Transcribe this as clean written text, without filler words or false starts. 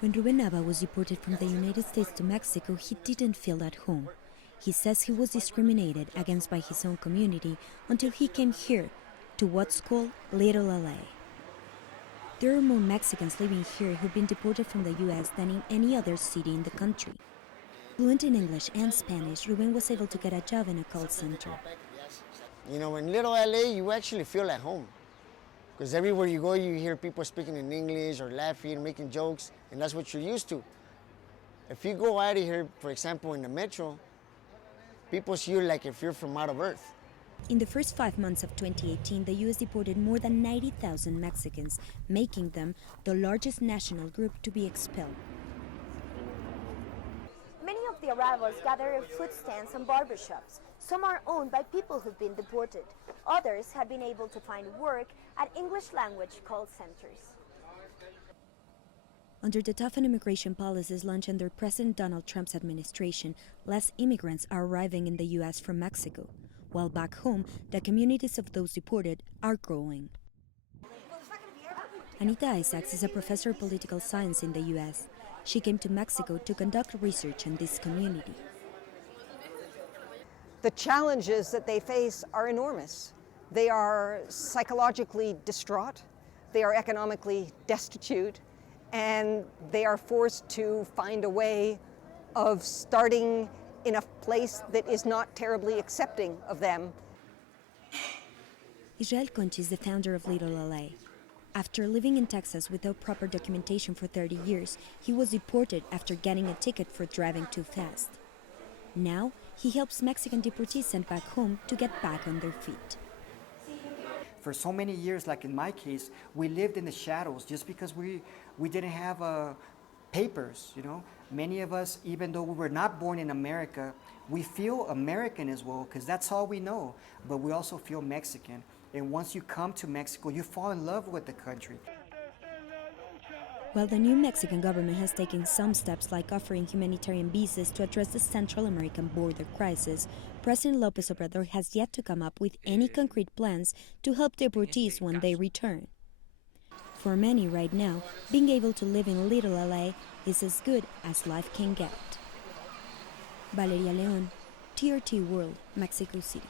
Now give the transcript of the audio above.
When Ruben Nava was deported from the United States to Mexico, he didn't feel at home. He says he was discriminated against by his own community until he came here, to what's called Little L.A. There are more Mexicans living here who've been deported from the U.S. than in any other city in the country. Fluent in English and Spanish, Ruben was able to get a job in a call center. You know, in Little L.A., you actually feel at home. Because everywhere you go, you hear people speaking in English or laughing, making jokes, and that's what you're used to. If you go out of here, for example, in the metro, people see you like if you're from out of Earth. In the first 5 months of 2018, the U.S. deported more than 90,000 Mexicans, making them the largest national group to be expelled. Many of the arrivals gather at food stands and barbershops. Some are owned by people who've been deported. Others have been able to find work at English language call centers. Under the toughened immigration policies launched under President Donald Trump's administration, less immigrants are arriving in the U.S. from Mexico, while back home, the communities of those deported are growing. Anita Isaacs is a professor of political science in the U.S. She came to Mexico to conduct research on this community. The challenges that they face are enormous. They are psychologically distraught, they are economically destitute, and they are forced to find a way of starting in a place that is not terribly accepting of them. Israel Conchi is the founder of Little L.A. After living in Texas without proper documentation for 30 years, he was deported after getting a ticket for driving too fast. Now, he helps Mexican deportees sent back home to get back on their feet. For so many years, like in my case, we lived in the shadows just because we didn't have papers, you know. Many of us, even though we were not born in America, we feel American as well because that's all we know, but we also feel Mexican. And once you come to Mexico, you fall in love with the country. While the new Mexican government has taken some steps like offering humanitarian visas to address the Central American border crisis, President López Obrador has yet to come up with any concrete plans to help deportees when they return. For many right now, being able to live in Little L.A. is as good as life can get. Valeria Leon, TRT World, Mexico City.